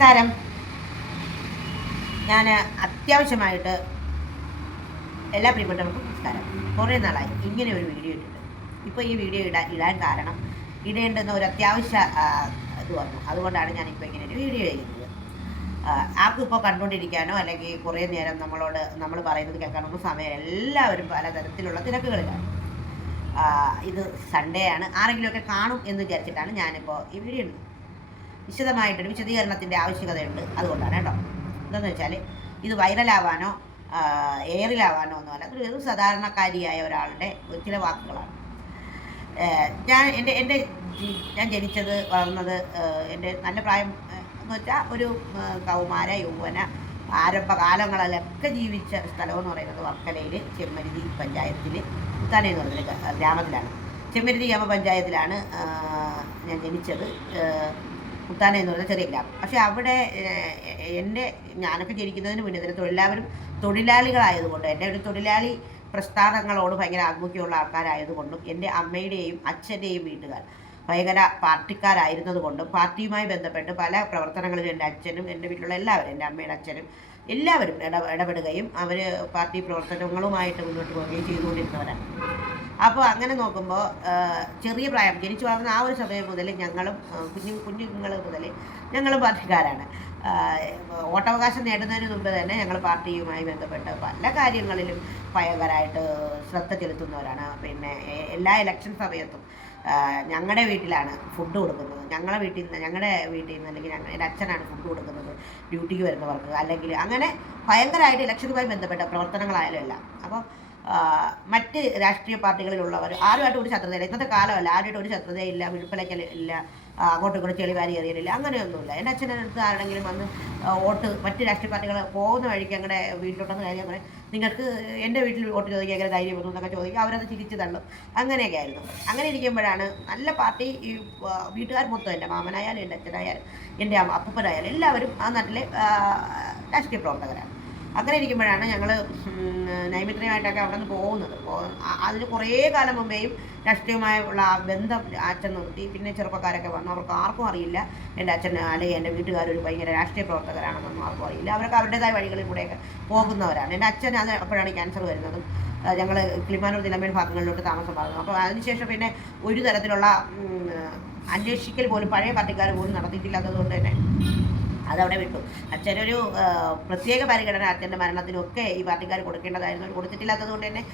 നമസ്കാരം. ഞാൻ അത്യാവശ്യമായിട്ട് എല്ലാ പ്രിയപ്പെട്ടവർക്കും നമസ്കാരം. കുറേ നാളായി ഇങ്ങനെ ഒരു വീഡിയോ ഇട്ടിട്ട്. ഇപ്പോൾ ഈ വീഡിയോ ഇടാൻ ഇടാൻ കാരണം ഇടേണ്ടുന്ന ഒരു അത്യാവശ്യ ഇത് വന്നു. അതുകൊണ്ടാണ് ഞാനിപ്പോൾ ഇങ്ങനെ ഒരു വീഡിയോ ചെയ്യുന്നത്. ആർക്കും ഇപ്പോൾ കണ്ടുകൊണ്ടിരിക്കാനോ അല്ലെങ്കിൽ കുറേ നേരം നമ്മളോട് നമ്മൾ പറയുന്നത് കേൾക്കാനൊന്നും സമയം എല്ലാവരും പലതരത്തിലുള്ള തിരക്കുകളിലാണ്. ഇത് സൺഡേ ആണ്. ആരെങ്കിലുമൊക്കെ കാണും എന്ന് വിചാരിച്ചിട്ടാണ് ഞാനിപ്പോൾ ഈ വീഡിയോ ഇടുന്നത്. വിശദമായിട്ടൊരു വിശദീകരണത്തിന്റെ ആവശ്യകതയുണ്ട് അതുകൊണ്ടാണ് കേട്ടോ. എന്താണെന്ന് വെച്ചാൽ ഇത് വൈറലാവാനോ എയറിലാവാനോ ഒന്നുമല്ല ഒരു സാധാരണക്കാരിയായ ഒരാളുടെ ഒരു ചില വാക്കുകളാണ്. ഞാൻ എന്റെ എന്റെ ഞാൻ ജനിച്ചത് വളർന്നത് എന്റെ നല്ല പ്രായം എന്ന് വെച്ചാൽ ഒരു കൗമാര യൗവന ആരംഭകാലങ്ങളിലൊക്കെ ജീവിച്ച സ്ഥലമെന്ന് പറയുന്നത് വർക്കലയിൽ ചെമ്മരുതി പഞ്ചായത്തിൽ കുത്താനെ എന്ന് പറയുന്ന ഗ്രാമത്തിലാണ്. ചെമ്മരുതി ഗ്രാമപഞ്ചായത്തിലാണ് പഞ്ചായത്തിലാണ് ഞാൻ ജനിച്ചത്. ഏഹ് മുത്താന എന്ന് പറയുന്ന ചെറിയ ഗ്രാമം. പക്ഷേ അവിടെ എന്റെ ഞാനൊക്കെ ജനിക്കുന്നതിന് മുന്നേ തന്നെ തൊഴിലാവരും തൊഴിലാളികളായതുകൊണ്ട് എന്റെ ഒരു തൊഴിലാളി പ്രസ്ഥാനങ്ങളോട് ഭയങ്കര ആത്മഹ്യമുള്ള ആൾക്കാരായതുകൊണ്ടും എന്റെ അമ്മയുടെയും അച്ഛന്റെയും വീട്ടുകാർ ഭയങ്കര പാർട്ടിക്കാരായിരുന്നതുകൊണ്ടും പാർട്ടിയുമായി ബന്ധപ്പെട്ട് പല പ്രവർത്തനങ്ങളിലും എന്റെ അച്ഛനും എന്റെ വീട്ടിലുള്ള എല്ലാവരും എന്റെ അമ്മയുടെ അച്ഛനും എല്ലാവരും ഇട ഇടപെടുകയും അവർ പാർട്ടി പ്രവർത്തനങ്ങളുമായിട്ട് മുന്നോട്ട് പോവുകയും ചെയ്തുകൊണ്ടിരുന്നവരാണ്. അപ്പോൾ അങ്ങനെ നോക്കുമ്പോൾ ചെറിയ പ്രായം ജനിച്ചു വളർന്ന ആ ഒരു സമയം മുതൽ ഞങ്ങളും കുഞ്ഞു കുഞ്ഞുങ്ങൾ മുതൽ ഞങ്ങളും പാർട്ടിക്കാരാണ്. വോട്ടവകാശം നേടുന്നതിന് മുമ്പ് തന്നെ ഞങ്ങൾ പാർട്ടിയുമായി ബന്ധപ്പെട്ട് പല കാര്യങ്ങളിലും ഭയങ്കരമായിട്ട് ശ്രദ്ധ ചെലുത്തുന്നവരാണ്. പിന്നെ എല്ലാ ഇലക്ഷൻ സമയത്തും ഞങ്ങളുടെ വീട്ടിലാണ് ഫുഡ് കൊടുക്കുന്നത്. ഞങ്ങളുടെ വീട്ടിൽ നിന്ന് ഞങ്ങളുടെ വീട്ടിൽ നിന്ന് അല്ലെങ്കിൽ എന്റെ അച്ഛനാണ് ഫുഡ് കൊടുക്കുന്നത്. ഡ്യൂട്ടിക്ക് വരുന്നവർക്ക്. അല്ലെങ്കിൽ അങ്ങനെ ഭയങ്കരമായിട്ട് ഇലക്ഷനുമായി ബന്ധപ്പെട്ട പ്രവർത്തനങ്ങളായാലും എല്ലാം. അപ്പോൾ മറ്റ് രാഷ്ട്രീയ പാർട്ടികളിലുള്ളവർ ആരുമായിട്ട് ഒരു ശത്രുതയില്ല. ഇന്നത്തെ കാലമല്ല. ആരുമായിട്ട് ഒരു ശത്രുതയില്ല വിഴുപ്പലയ്ക്കൽ ഇല്ല അങ്ങോട്ടും ഇങ്ങോട്ടും ചെളിവാരി എറിയലില്ല അങ്ങനെയൊന്നുമില്ല. എന്റെ അച്ഛന്റെ അടുത്ത് ആരെങ്കിലും വന്ന് വോട്ട് മറ്റ് രാഷ്ട്രീയ പാർട്ടികൾ പോകുന്ന വഴിക്ക് ഞങ്ങളുടെ വീട്ടിലോട്ടൊന്ന് കാര്യം പറയും നിങ്ങൾക്ക് എന്റെ വീട്ടിൽ വോട്ട് ചോദിക്കാൻ എങ്ങനെ ധൈര്യം വന്നു എന്നൊക്കെ ചോദിക്കും. അവരത് ചിരിച്ച് തള്ളും. അങ്ങനെയൊക്കെ ആയിരുന്നു. അങ്ങനെ ഇരിക്കുമ്പോഴാണ് നല്ല പാർട്ടി ഈ വീട്ടുകാർ മൊത്തം എന്റെ മാമനായാലും എന്റെ അച്ഛനായാലും എന്റെ അപ്പൂപ്പനായാലും എല്ലാവരും ആ നാട്ടിലെ രാഷ്ട്രീയ പ്രവർത്തകരാണ്. അങ്ങനെ ഇരിക്കുമ്പോഴാണ് ഞങ്ങൾ നൈമിത്രമായിട്ടൊക്കെ അവിടെ നിന്ന് പോകുന്നത്. അതിന് കുറേ കാലം മുമ്പേയും രാഷ്ട്രീയമായുള്ള ആ ബന്ധം അച്ഛൻ നിർത്തി. പിന്നെ ചെറുപ്പക്കാരൊക്കെ വന്നു. അവർക്ക് ആർക്കും അറിയില്ല. എന്റെ അച്ഛൻ അല്ലെങ്കിൽ എന്റെ വീട്ടുകാരൊരു ഭയങ്കര രാഷ്ട്രീയ പ്രവർത്തകരാണെന്നൊന്നും ആർക്കും അറിയില്ല. അവരൊക്കെ അവരുടേതായ വഴികളിൽ കൂടെയൊക്കെ പോകുന്നവരാണ്. എന്റെ അച്ഛൻ അത് അപ്പോഴാണ് ക്യാൻസർ വരുന്നതും ഞങ്ങൾ കിളിമാനൂർ നിലമേൽ ഭാഗങ്ങളിലോട്ട് താമസം പറഞ്ഞു. അപ്പോൾ അതിനുശേഷം പിന്നെ ഒരു തരത്തിലുള്ള അന്വേഷിക്കൽ പോലും പഴയ പാർട്ടിക്കാർ പോലും നടത്തിയിട്ടില്ലാത്തത് കൊണ്ട് തന്നെ അതവിടെ വിട്ടു. അച്ഛനൊരു പ്രത്യേക പരിഗണന അച്ഛന്റെ മരണത്തിനൊക്കെ ഈ പാർട്ടിക്കാർ കൊടുക്കേണ്ടതായിരുന്നു. കൊടുത്തിട്ടില്ലാത്തത് കൊണ്ട് തന്നെ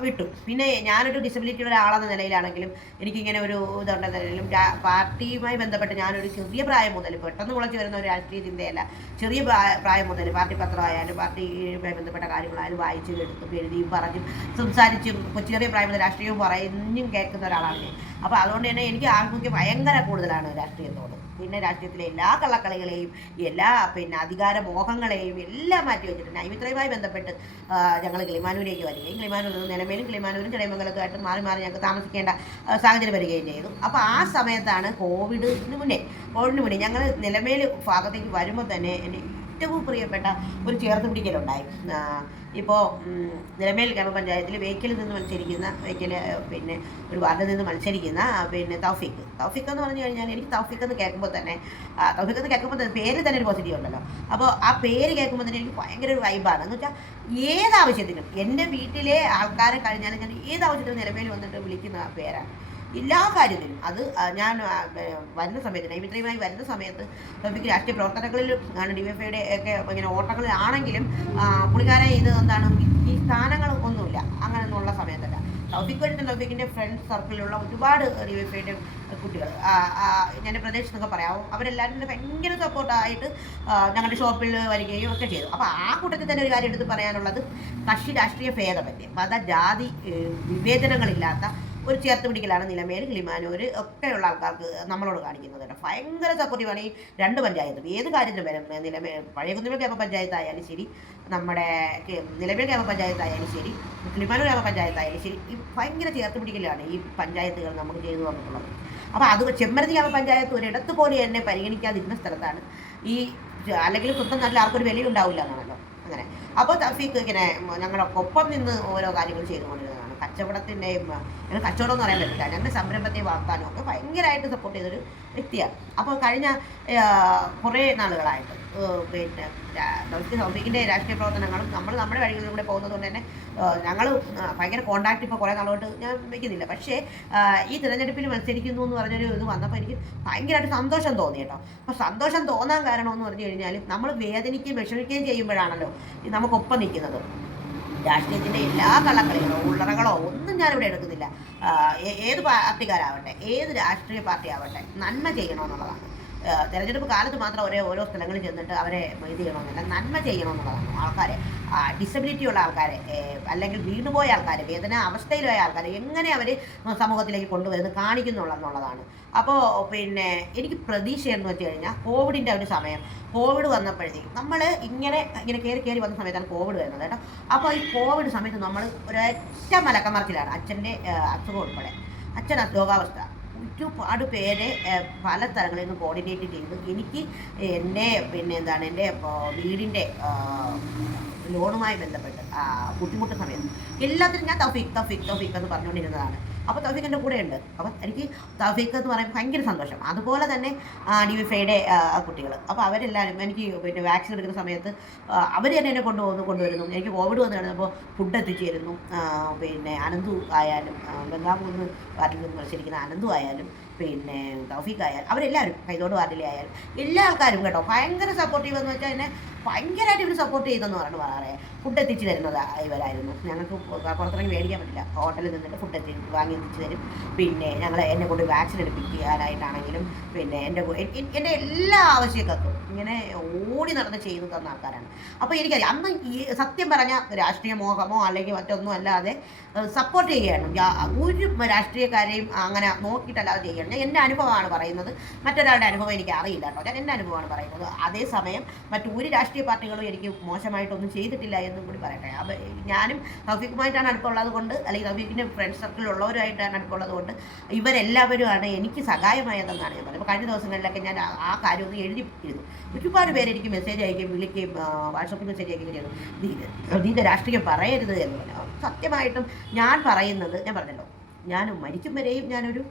വിട്ടു. പിന്നെ ഞാനൊരു ഡിസബിലിറ്റിയുള്ള ആളെന്ന നിലയിലാണെങ്കിലും എനിക്കിങ്ങനെ ഒരു ഇതുണ്ടെന്നാലും പാർട്ടിയുമായി ബന്ധപ്പെട്ട് ഞാനൊരു ചെറിയ പ്രായം മുതൽ പെട്ടെന്ന് കുളച്ച് വരുന്ന ഒരു രാഷ്ട്രീയ ചിന്തയല്ല. ചെറിയ പ്രായ- മുതൽ പാർട്ടി പത്രമായാലും പാർട്ടിയുമായി ബന്ധപ്പെട്ട കാര്യങ്ങളായാലും വായിച്ച് എടുത്തും എഴുതിയും പറഞ്ഞും സംസാരിച്ചും ചെറിയ പ്രായം മുതൽ രാഷ്ട്രീയവും പറഞ്ഞും കേൾക്കുന്ന ഒരാളാണ് ഞാൻ. അപ്പോൾ അതുകൊണ്ട് തന്നെ എനിക്ക് ആഭിമുഖ്യം ഭയങ്കര കൂടുതലാണ് രാഷ്ട്രീയത്തോട്. പിന്നെ രാഷ്ട്രീയത്തിലെ എല്ലാ കള്ളക്കളികളെയും എല്ലാ പിന്നെ അധികാര മോഹങ്ങളെയും എല്ലാം മാറ്റി വെച്ചിട്ട് നൈമിത്രയുമായി ബന്ധപ്പെട്ട് ഞങ്ങൾ കിളിമാനൂരേക്ക് വരികയും കിളിമാനൂർ നിലമേലും കിളിമാനൂരും ചടയമംഗലത്തുമായിട്ട് മാറി മാറി ഞങ്ങൾക്ക് താമസിക്കേണ്ട സാഹചര്യം വരികയും ചെയ്തു. അപ്പോൾ ആ സമയത്താണ് കോവിഡിന് മുന്നേ കോവിഡിന് മുന്നേ ഞങ്ങൾ നിലമേൽ ഭാഗത്തേക്ക് വരുമ്പോൾ തന്നെ ഏറ്റവും പ്രിയപ്പെട്ട ഒരു ചേർത്ത് പിടിക്കലുണ്ടായി ഇപ്പോൾ നിലമേൽ ഗ്രാമപഞ്ചായത്തിൽ വേക്കിൽ നിന്ന് മത്സരിക്കുന്ന വേക്കിൽ പിന്നെ ഒരു വാർഡിൽ നിന്ന് മത്സരിക്കുന്ന പിന്നെ തൗഫിക്ക് തൗഫിക്ക് എന്ന് പറഞ്ഞു കഴിഞ്ഞാൽ എനിക്ക് തൗഫിക്ക് എന്ന് കേൾക്കുമ്പോൾ തന്നെ തൗഫിക്ക് എന്ന് കേൾക്കുമ്പോൾ തന്നെ പേര് തന്നെ ഒരു പോസിറ്റീവ് ഉണ്ടല്ലോ. അപ്പോൾ ആ പേര് കേൾക്കുമ്പോൾ തന്നെ എനിക്ക് ഭയങ്കര ഒരു വൈബാണ് എന്ന് വെച്ചാൽ ഏത് ആവശ്യത്തിനും എന്റെ വീട്ടിലെ ആൾക്കാരെ കഴിഞ്ഞാലും ഞാൻ ഏത് ആവശ്യത്തിനും നിലമേൽ വന്നിട്ട് വിളിക്കുന്ന ആ പേരാണ്. എല്ലാ കാര്യത്തിലും. അത് ഞാൻ വരുന്ന സമയത്ത് നൈമിത്രയുമായി വരുന്ന സമയത്ത് തൗഫീഖ് രാഷ്ട്രീയ പ്രവർത്തനങ്ങളിലും ആണ് ഡി എഫ് ഐയുടെ ഒക്കെ ഇങ്ങനെ ഓട്ടങ്ങളിലാണെങ്കിലും പുള്ളിക്കാരെ ഇത് എന്താണ് ഈ- സ്ഥാനങ്ങൾ ഒന്നുമില്ല. അങ്ങനെയൊന്നുള്ള സമയത്തല്ല. തൗഫീഖ് വരുന്ന ടോപ്പിക്കിന്റെ ഫ്രണ്ട് സർക്കിളിലുള്ള ഒരുപാട് ഡി എഫ് ഐയുടെ കുട്ടികൾ ഞാൻ പ്രദേശത്തൊക്കെ പറയാം. അവരെല്ലാവരും തന്നെ ഭയങ്കര സപ്പോർട്ടായിട്ട് ഞങ്ങളുടെ ഷോപ്പിൽ വരികയും ഒക്കെ ചെയ്തു. അപ്പോൾ ആ കൂട്ടത്തിൽ തന്നെ ഒരു കാര്യം എടുത്ത് പറയാനുള്ളത് കക്ഷി രാഷ്ട്രീയ ഭേദമന്യേ. മത ജാതി വിവേചനങ്ങളില്ലാത്ത ഒരു ചേർത്ത് പിടിക്കലാണ് നിലമേൽ കിളിമാനൂർ ഒക്കെയുള്ള ആൾക്കാർക്ക് നമ്മളോട് കാണിക്കുന്നത് കേട്ടോ. ഭയങ്കര സപ്പോർട്ടീവാണ് ഈ രണ്ട് പഞ്ചായത്തും. ഏത് കാര്യത്തിലും വരും. നിലമേ പഴയ കുന്നിമ ഗ്രാമപഞ്ചായത്തായാലും ശരി നമ്മുടെ നിലമേൽ ഗ്രാമപഞ്ചായത്തായാലും ശരി കിളിമാനൂർ ഗ്രാമപഞ്ചായത്തായാലും ശരി ഈ ഭയങ്കര ചേർത്ത് പിടിക്കലാണ് ഈ പഞ്ചായത്തുകൾ നമുക്ക് ചെയ്തു തന്നിട്ടുള്ളത്. അപ്പോൾ അത് ചെമ്മരതി ഗ്രാമപഞ്ചായത്ത് ഒരിടത്ത് പോലും എന്നെ പരിഗണിക്കാതിരുന്ന സ്ഥലത്താണ് ഈ അല്ലെങ്കിൽ സ്വന്തം നല്ല ആർക്കൊരു വിലയുണ്ടാവില്ല എന്നാണല്ലോ. അങ്ങനെ. അപ്പോൾ തഫീഖ് ഇങ്ങനെ ഞങ്ങളുടെ ഒപ്പം നിന്ന് ഓരോ കാര്യങ്ങൾ ചെയ്തുകൊണ്ടിരുന്നതാണ്. കച്ചവടത്തിന്റെയും കച്ചവടം എന്ന് പറയാൻ പറ്റില്ല. ഞങ്ങളുടെ സംരംഭത്തെ വളർത്താനും ഒക്കെ ഭയങ്കരമായിട്ട് സപ്പോർട്ട് ചെയ്തൊരു വ്യക്തിയാണ്. അപ്പോൾ കഴിഞ്ഞ കുറേ നാളുകളായിട്ട് പിന്നെ നമുക്ക് സൗഫിക്കിന്റെ രാഷ്ട്രീയ പ്രവർത്തനങ്ങളും നമ്മൾ നമ്മുടെ വഴികളിലൂടെ പോകുന്നത് കൊണ്ട് തന്നെ ഞങ്ങൾ ഭയങ്കര കോണ്ടാക്ട് ഇപ്പോൾ കുറേ നാളോട്ട് ഞാൻ വയ്ക്കുന്നില്ല പക്ഷേ ഈ തിരഞ്ഞെടുപ്പിൽ മത്സരിക്കുന്നു എന്ന് പറഞ്ഞൊരു ഇത് വന്നപ്പോൾ എനിക്ക് ഭയങ്കരമായിട്ട് സന്തോഷം തോന്നി കേട്ടോ. അപ്പോൾ സന്തോഷം തോന്നാൻ കാരണം എന്ന് പറഞ്ഞു കഴിഞ്ഞാൽ നമ്മൾ വേദനിക്കുകയും വിഷമിക്കുകയും ചെയ്യുമ്പോഴാണല്ലോ ഈ നമുക്കൊപ്പം നിൽക്കുന്നത്. രാഷ്ട്രീയത്തിന്റെ എല്ലാ കള്ളക്കളികളോ ഉള്ളറകളോ ഒന്നും ഞാനിവിടെ എടുക്കുന്നില്ല. ഏത് പാർട്ടിക്കാരാവട്ടെ ഏത് രാഷ്ട്രീയ പാർട്ടി ആവട്ടെ നന്മ ചെയ്യണമെന്നുള്ളതാണ് തെരഞ്ഞെടുപ്പ് കാലത്ത് മാത്രം ഒരേ ഓരോ സ്ഥലങ്ങളിൽ ചെന്നിട്ട് അവരെ ഇത് ചെയ്യണമെന്നില്ല നന്മ ചെയ്യണമെന്നുള്ളതാണ് ആൾക്കാരെ. ഡിസബിലിറ്റി ഉള്ള ആൾക്കാരെ അല്ലെങ്കിൽ വീണുപോയ ആൾക്കാരെ വേദന അവസ്ഥയിലായ ആൾക്കാരെ എങ്ങനെ അവർ സമൂഹത്തിലേക്ക് കൊണ്ടുവരുന്നത് കാണിക്കുന്നുള്ളതാണ് അപ്പോൾ പിന്നെ എനിക്ക് പ്രതീക്ഷ എന്ന് വെച്ച് കഴിഞ്ഞാൽ കോവിഡിന്റെ ഒരു സമയം. കോവിഡ് വന്നപ്പോഴത്തേക്കും നമ്മൾ ഇങ്ങനെ ഇങ്ങനെ കയറി കയറി വന്ന സമയത്താണ് കോവിഡ് വരുന്നത് കേട്ടോ. അപ്പോൾ ഈ കോവിഡ് സമയത്ത് നമ്മൾ ഒരൊറ്റ മലക്കമറച്ചിലാണ് അച്ഛന്റെ അസുഖം ഉൾപ്പെടെ. അച്ഛൻ രോഗാവസ്ഥ ഒരുപാട് പേരെ പല സ്ഥലങ്ങളിൽ നിന്ന് കോർഡിനേറ്റ് ചെയ്തു. എനിക്ക് എന്റെ പിന്നെ എന്താണ് എന്റെ വീടിന്റെ ലോണുമായി ബന്ധപ്പെട്ട് ബുദ്ധിമുട്ട് സമയത്ത് എല്ലാത്തിനും ഞാൻ തഫിക് തഫിക് തഫിക് എന്ന് പറഞ്ഞുകൊണ്ടിരുന്നതാണ്. അപ്പോൾ തൗഫീഖ് എന്റെ കൂടെ ഉണ്ട്. അപ്പം എനിക്ക് തൗഫീഖ് എന്ന് പറയുമ്പോൾ ഭയങ്കര സന്തോഷം. അതുപോലെ തന്നെ ഡി വി ഫൈയുടെ കുട്ടികൾ അപ്പോൾ അവരെല്ലാവരും എനിക്ക് പിന്നെ വാക്സിൻ എടുക്കുന്ന സമയത്ത് അവർ തന്നെ എന്നെ കൊണ്ടുപോകുന്നു കൊണ്ടുവരുന്നു. എനിക്ക് കോവിഡ് വന്നു കഴിഞ്ഞപ്പോൾ ഫുഡ് എത്തിച്ചു തരുന്നു പിന്നെ അനന്തു ആയാലും ബംഗാമൂന്ന് വാർഡിൽ നിന്ന് മത്സരിക്കുന്ന അനന്തു ആയാലും പിന്നെ തൗഫീഖ് ആയാലും അവരെല്ലാവരും കൈതോട് വാർഡിലെ ആയാലും എല്ലാ ആൾക്കാരും കേട്ടോ ഭയങ്കര സപ്പോർട്ടീവ് എന്ന് വെച്ചാൽ എന്നെ ഭയങ്കരമായിട്ട് ഇവർ സപ്പോർട്ട് ചെയ്തെന്ന് പറഞ്ഞു പറയാറേ. ഫുഡ് എത്തിച്ചു തരുന്നത് ഇവരായിരുന്നു. ഞങ്ങൾക്ക് പുറത്തിറങ്ങി മേടിക്കാൻ പറ്റില്ല. ഹോട്ടലിൽ നിന്നിട്ട് ഫുഡ് എത്തി വാങ്ങി എത്തിച്ചു തരും. പിന്നെ ഞങ്ങൾ എന്നെ കൊണ്ട് വാക്സിൻ എടുപ്പിക്കാനായിട്ടാണെങ്കിലും പിന്നെ എന്റെ എന്റെ എല്ലാ ആവശ്യക്കാർക്കും ഇങ്ങനെ ഓടി നടന്ന് ചെയ്തു തന്ന ആൾക്കാരാണ്. അപ്പോൾ എനിക്കറിയാം അന്ന് ഈ സത്യം പറഞ്ഞ രാഷ്ട്രീയ മോഹമോ അല്ലെങ്കിൽ മറ്റൊന്നും അല്ലാതെ സപ്പോർട്ട് ചെയ്യണം ഒരു രാഷ്ട്രീയക്കാരെയും അങ്ങനെ നോക്കിയിട്ടല്ലാതെ ചെയ്യുകയാണ് ഞാൻ എന്റെ അനുഭവമാണ് പറയുന്നത്. മറ്റൊരാളുടെ അനുഭവം എനിക്ക് അറിയില്ല കേട്ടോ. ഞാൻ എന്റെ അനുഭവമാണ് പറയുന്നത്. അതേസമയം മറ്റൊരു രാഷ്ട്രീയ പാർട്ടികളും എനിക്ക് മോശമായിട്ടൊന്നും ചെയ്തിട്ടില്ല എന്നും കൂടി പറയട്ടെ. അപ്പോൾ ഞാനും റഫീഖുമായിട്ടാണ് അടുപ്പമുള്ളത് കൊണ്ട് അല്ലെങ്കിൽ റഫീഖിന്റെ ഫ്രണ്ട് സർക്കിളിലുള്ളവരുമായിട്ടാണ് അടുപ്പമുള്ളത് കൊണ്ട് ഇവരെല്ലാവരുമാണ് എനിക്ക് സഹായമായതെന്നാണ് ഞാൻ പറയുന്നത് കഴിഞ്ഞ ദിവസങ്ങളിലൊക്കെ ഞാൻ ആ- കാര്യം ഒന്ന് എഴുതി ഇരുന്നു ഒരുപാട് പേര് എനിക്ക് മെസ്സേജ് അയക്കുകയും വിളിക്കുകയും വാട്സപ്പിൽ മെസ്സേജ് അയക്കുകയും ചെയ്തു. നീ നീന്റെ രാഷ്ട്രീയം പറയരുത് എന്ന് പറഞ്ഞു. സത്യമായിട്ടും ഞാൻ പറയുന്നത് ഞാൻ പറഞ്ഞല്ലോ. ഞാൻ മരിക്കും വരെയും ഞാനൊരു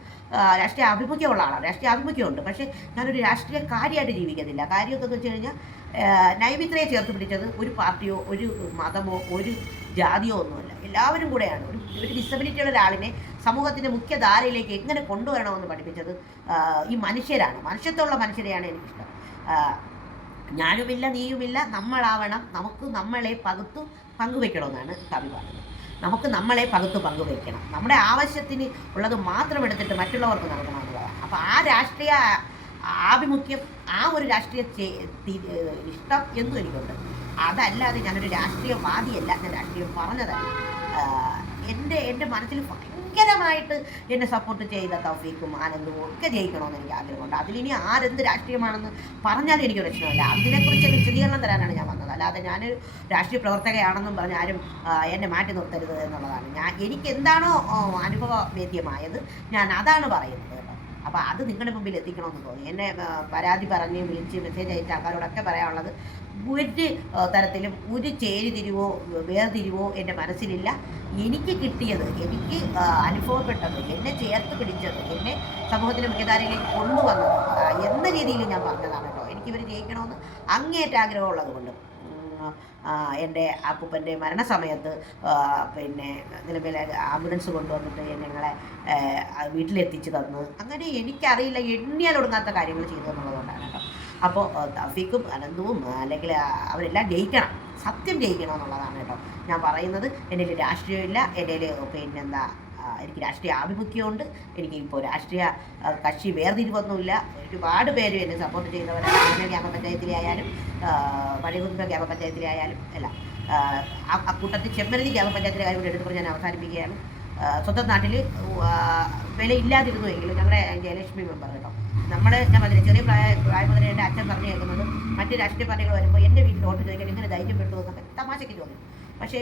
രാഷ്ട്രീയ ആഭിമുഖ്യമുള്ള ആളാണ്. രാഷ്ട്രീയ ആഭിമുഖ്യമുണ്ട്. പക്ഷേ ഞാനൊരു രാഷ്ട്രീയ കാര്യമായിട്ട് ജീവിക്കുന്നില്ല കാര്യം എന്താണെന്ന് വെച്ച് കഴിഞ്ഞാൽ നൈമിത്രയെ ചേർത്ത് പിടിച്ചത് ഒരു പാർട്ടിയോ ഒരു മതമോ ഒരു ജാതിയോ ഒന്നുമല്ല. എല്ലാവരും കൂടെയാണ്. ഒരു ഒരു ഡിസബിലിറ്റി ഉള്ള ഒരാളിനെ സമൂഹത്തിന്റെ മുഖ്യധാരയിലേക്ക് എങ്ങനെ കൊണ്ടുവരണമെന്ന് പഠിപ്പിച്ചത് ഈ മനുഷ്യരാണ്. മനുഷ്യത്വമുള്ള മനുഷ്യരെയാണ് എനിക്കിഷ്ടം. ഞാനുമില്ല നീയുമില്ല നമ്മളാവണം നമുക്ക് നമ്മളെ പകുത്തു പങ്കുവെക്കണമെന്നാണ് കവി പറഞ്ഞത്. നമുക്ക് നമ്മളെ പകുത്ത് പങ്കുവയ്ക്കണം. നമ്മുടെ ആവശ്യത്തിന് ഉള്ളത് മാത്രം എടുത്തിട്ട് മറ്റുള്ളവർക്ക് നൽകണമെന്നുള്ളതാണ് അപ്പോൾ ആ രാഷ്ട്രീയ ആഭിമുഖ്യം ആ ഒരു രാഷ്ട്രീയ ഇഷ്ടം എന്നും എനിക്കുണ്ട്. അതല്ലാതെ ഞാനൊരു രാഷ്ട്രീയവാദിയല്ല ഞാൻ രാഷ്ട്രീയം പറഞ്ഞതല്ല. എന്റെ എന്റെ മനസ്സിൽ ഭയങ്കരമായിട്ട് എന്നെ സപ്പോർട്ട് ചെയ്ത തൗഫീഖും ആനന്ദും ഒക്കെ ജയിക്കണമെന്ന് എനിക്ക് ആഗ്രഹമുണ്ട്. അതിലിനി ആരെന്ത് രാഷ്ട്രീയമാണെന്ന് പറഞ്ഞാൽ എനിക്ക് പ്രശ്നമില്ല. അതിനെക്കുറിച്ച് ഒരു വിശദീകരണം തരാനാണ് ഞാൻ വന്നത്. അല്ലാതെ ഞാൻ രാഷ്ട്രീയ പ്രവർത്തകയാണെന്നും പറഞ്ഞ് ആരും എന്നെ മാറ്റി നിർത്തരുത് എന്നുള്ളതാണ്. ഞാൻ എനിക്ക് എന്താണോ അനുഭവ അനുഭവവേദ്യമായത് ഞാൻ അതാണ് പറയുന്നത് അപ്പോൾ അത് നിങ്ങളുടെ മുമ്പിൽ എത്തിക്കണമെന്ന് തോന്നി. എന്നെ പരാതി പറഞ്ഞ് വിളിച്ച് മെസ്സേജ് അയച്ച ആൾക്കാരോടൊക്കെ പറയാനുള്ളത് ഒരു തരത്തിലും ഒരു ചേരിതിരിവോ വേർതിരിവോ എന്റെ മനസ്സിലില്ല. എനിക്ക് കിട്ടിയത് എനിക്ക് അനുഭവപ്പെട്ടത് എന്നെ ചേർത്ത് പിടിച്ചത് എന്നെ സമൂഹത്തിന്റെ മുഖ്യധാരയിലേക്ക് കൊണ്ടുവന്നത് എന്ന രീതിയിൽ ഞാൻ പറഞ്ഞതാണ് കേട്ടോ. എനിക്കിവർ ജയിക്കണമെന്ന് അങ്ങേറ്റ ആഗ്രഹമുള്ളത് കൊണ്ട് എന്റെ അപ്പൂപ്പന്റെ മരണസമയത്ത് പിന്നെ നിലവിൽ ആംബുലൻസ് കൊണ്ടുവന്നിട്ട് ഞങ്ങളെ വീട്ടിലെത്തിച്ച് തന്ന്. അങ്ങനെ എനിക്കറിയില്ല എണ്ണിയാൽ ഒടുങ്ങാത്ത കാര്യങ്ങൾ ചെയ്തു എന്നുള്ളതുകൊണ്ടാണ് കേട്ടോ. അപ്പോൾ തഫീഖും അനന്തവും അല്ലെങ്കിൽ അവരെല്ലാം ജയിക്കണം. സത്യം ജയിക്കണം എന്നുള്ളതാണ് കേട്ടോ ഞാൻ പറയുന്നത്. എന്റെ രാഷ്ട്രീയമില്ല. എന്റെ പിന്നെന്താ എനിക്ക് രാഷ്ട്രീയ ആഭിമുഖ്യമുണ്ട്. എനിക്ക് ഇപ്പോൾ രാഷ്ട്രീയ കക്ഷി വേർതിരിവൊന്നുമില്ല. ഒരുപാട് പേര് എന്നെ സപ്പോർട്ട് ചെയ്യുന്നവരാണ്. ഗ്രാമപഞ്ചായത്തിലായാലും പഴയകുന്ന ഗ്രാമപഞ്ചായത്തിലെ ആയാലും അല്ല ആ, അക്കൂട്ടത്തിൽ ചെമ്പരതി ഗ്രാമപഞ്ചായത്തിലെ കാര്യം കൂടി എടുത്ത് ഞാൻ അവസാനിപ്പിക്കുകയാണ്. സ്വന്തം നാട്ടിൽ വില ഇല്ലാതിരുന്നുവെങ്കിലും ഞങ്ങളുടെ ജയലക്ഷ്മി മെമ്പർ കേട്ടോ നമ്മൾ ഞാൻ പറഞ്ഞില്ല ചെറിയ പ്രായ പ്രായം മുതലേ എന്റെ അച്ഛൻ പറഞ്ഞു കേൾക്കുന്നത് മറ്റ് രാഷ്ട്രീയ പാർട്ടികൾ വരുമ്പോൾ എന്റെ വീട്ടിൽ വോട്ട് ചോദിക്കാൻ ഇങ്ങനെ ധൈര്യപ്പെട്ടു എന്നൊക്കെ തമാശയ്ക്ക് തോന്നി. പക്ഷേ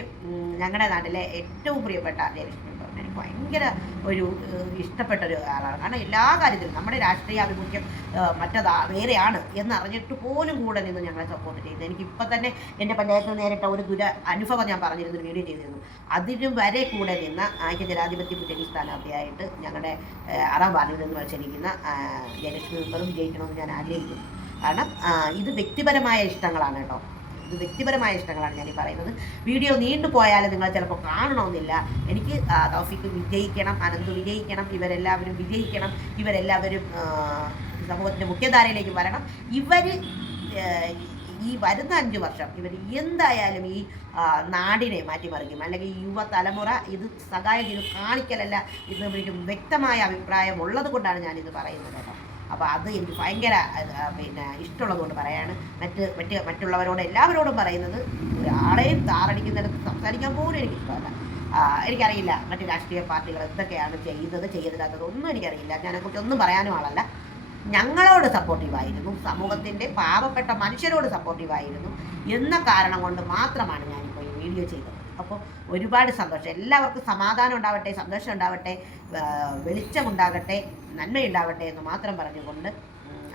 ഞങ്ങളുടെ നാട്ടിലെ ഏറ്റവും പ്രിയപ്പെട്ട ജയലക്ഷ്മി പറഞ്ഞാൽ എനിക്ക് ഭയങ്കര ഒരു ഇഷ്ടപ്പെട്ട ഒരു ആളാണ്. കാരണം എല്ലാ കാര്യത്തിലും നമ്മുടെ രാഷ്ട്രീയ ആഭിമുഖ്യം മറ്റതാ വേറെയാണ് എന്നറിഞ്ഞിട്ട് പോലും കൂടെ നിന്ന് ഞങ്ങളെ സപ്പോർട്ട് ചെയ്യുന്നത് എനിക്കിപ്പോൾ തന്നെ എന്റെ പഞ്ചായത്തിൽ നേരിട്ട ഒരു ദുര അനുഭവം ഞാൻ പറഞ്ഞിരുന്നു വീഡിയോ ചെയ്തിരുന്നു. അതിനും വരെ കൂടെ നിന്ന് ഐക്യ ജനാധിപത്യ മുന്നണി സ്ഥാനാർത്ഥിയായിട്ട് ഞങ്ങളുടെ ആറാം വാർഡിൽ നിന്ന് മത്സരിക്കുന്ന ജയലക്ഷ്മി മെമ്പറും ജയിക്കണമെന്ന് ഞാൻ ആഗ്രഹിക്കുന്നു. കാരണം ഇത് വ്യക്തിപരമായ ഇഷ്ടങ്ങളാണ് കേട്ടോ. ഇത് വ്യക്തിപരമായ ഇഷ്ടങ്ങളാണ് ഞാൻ ഈ പറയുന്നത്. വീഡിയോ നീണ്ടു പോയാൽ നിങ്ങൾ ചിലപ്പോൾ കാണണമെന്നില്ല. എനിക്ക് തൗഫിക്ക് വിജയിക്കണം അനന്ത് വിജയിക്കണം ഇവരെല്ലാവരും വിജയിക്കണം ഇവരെല്ലാവരും സമൂഹത്തിന്റെ മുഖ്യധാരയിലേക്ക് വരണം. ഇവർ ഈ വരുന്ന അഞ്ച് വർഷം ഇവർ എന്തായാലും ഈ നാടിനെ മാറ്റിമറിക്കും. അല്ലെങ്കിൽ യുവതലമുറ ഇത് സഹായം ഇത് കാണിക്കലല്ല ഇത് വ്യക്തമായ അഭിപ്രായം ഉള്ളത് കൊണ്ടാണ് ഞാനിത് പറയുന്നത് കേട്ടോ. അപ്പോൾ അത് എനിക്ക് ഭയങ്കര പിന്നെ ഇഷ്ടമുള്ളത് കൊണ്ട് പറയാണ്. മറ്റ് മറ്റ് മറ്റുള്ളവരോട് എല്ലാവരോടും പറയുന്നത് ഒരാളെയും താറടിക്കുന്നിടത്ത് സംസാരിക്കാൻ പോലും എനിക്ക് ഇഷ്ടമല്ല എനിക്കറിയില്ല മറ്റ് രാഷ്ട്രീയ പാർട്ടികൾ എന്തൊക്കെയാണ് ചെയ്തത് ചെയ്തിടാത്തത് ഒന്നും എനിക്കറിയില്ല. ഞാനെക്കുറിച്ച് ഒന്നും പറയാനും ആളല്ല. ഞങ്ങളോട് സപ്പോർട്ടീവായിരുന്നു സമൂഹത്തിന്റെ പാവപ്പെട്ട മനുഷ്യരോട് സപ്പോർട്ടീവായിരുന്നു എന്ന കാരണം കൊണ്ട് മാത്രമാണ് ചെയ്തത് അപ്പോൾ ഒരുപാട് സന്തോഷം. എല്ലാവർക്കും സമാധാനം ഉണ്ടാവട്ടെ സന്തോഷം ഉണ്ടാവട്ടെ വെളിച്ചമുണ്ടാകട്ടെ നന്മയുണ്ടാവട്ടെ എന്ന് മാത്രം പറഞ്ഞുകൊണ്ട്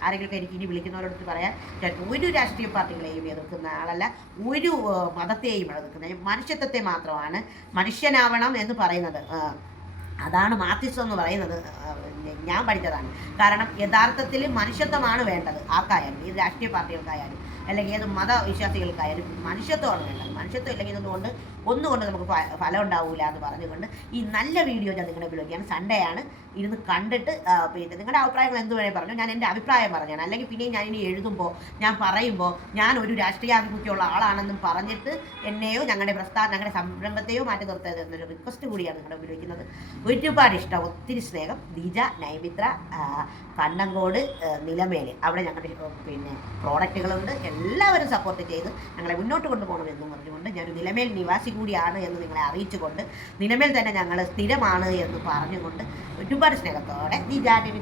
ആരെങ്കിലും എനിക്ക് ഇനി വിളിക്കുന്നവരോട് പറയാൻ ഞാൻ ഒരു രാഷ്ട്രീയ പാർട്ടികളെയും എതിർക്കുന്ന ആളല്ല ഒരു മതത്തെയും എതിർക്കുന്ന മനുഷ്യത്വത്തെ മാത്രമാണ് മനുഷ്യനാവണം എന്ന് പറയുന്നത്. അതാണ് മാർക്സിസം എന്ന് പറയുന്നത്. ഞാൻ പഠിച്ചതാണ്. കാരണം യഥാർത്ഥത്തിൽ മനുഷ്യത്വമാണ് വേണ്ടത്. ആർക്കായാലും ഈ രാഷ്ട്രീയ പാർട്ടികൾക്കായാലും അല്ലെങ്കിൽ ഏത് മതവിശ്വാസികൾക്കായാലും മനുഷ്യത്വമാണ് വേണ്ടത്. മനുഷ്യത്വം ഇല്ലെങ്കിൽ ഇതുകൊണ്ട് ഒന്നുകൊണ്ട് നമുക്ക് ഫലം ഉണ്ടാവില്ല എന്ന് പറഞ്ഞുകൊണ്ട് ഈ നല്ല വീഡിയോ ഞാൻ നിങ്ങളുടെ വിളിക്കുകയാണ് സൺഡേ ആണ്. ഇരുന്ന് കണ്ടിട്ട് പിന്നെ നിങ്ങളുടെ അഭിപ്രായങ്ങൾ എന്ത് വേണേൽ പറഞ്ഞു? ഞാൻ എന്റെ അഭിപ്രായം പറഞ്ഞാണ് അല്ലെങ്കിൽ പിന്നെയും ഞാൻ ഇനി എഴുതുമ്പോൾ ഞാൻ പറയുമ്പോൾ ഞാൻ ഒരു രാഷ്ട്രീയാഭിമുഖ്യമുള്ള ആളാണെന്നും പറഞ്ഞിട്ട് എന്നെയോ ഞങ്ങളുടെ പ്രസ്ഥാനം ഞങ്ങളുടെ സംരംഭത്തെയോ മാറ്റി നിർത്തരുത് എന്നൊരു റിക്വസ്റ്റ് കൂടിയാണ് നിങ്ങളുടെ ഉപയോഗിക്കുന്നത്. ഒരുപാട് ഇഷ്ടം. ഒത്തിരി സ്നേഹം. ദീജ നൈമിത്ര കണ്ണങ്കോട് നിലമേൽ. അവിടെ ഞങ്ങളുടെ പിന്നെ പ്രോഡക്റ്റുകളുണ്ട് എല്ലാവരും സപ്പോർട്ട് ചെയ്ത് ഞങ്ങളെ മുന്നോട്ട് കൊണ്ടുപോകണമെന്നും പറഞ്ഞുകൊണ്ട് ഞാനൊരു നിലമേൽ നിവാസി കൂടിയാണ് എന്ന് നിങ്ങളെ അറിയിച്ചുകൊണ്ട് നിലമേൽ തന്നെ ഞങ്ങൾ സ്ഥിരമാണ് എന്ന് പറഞ്ഞുകൊണ്ട് ഒരുപാട് സ്നേഹത്തോടെ ദീജ നൈമിത്ര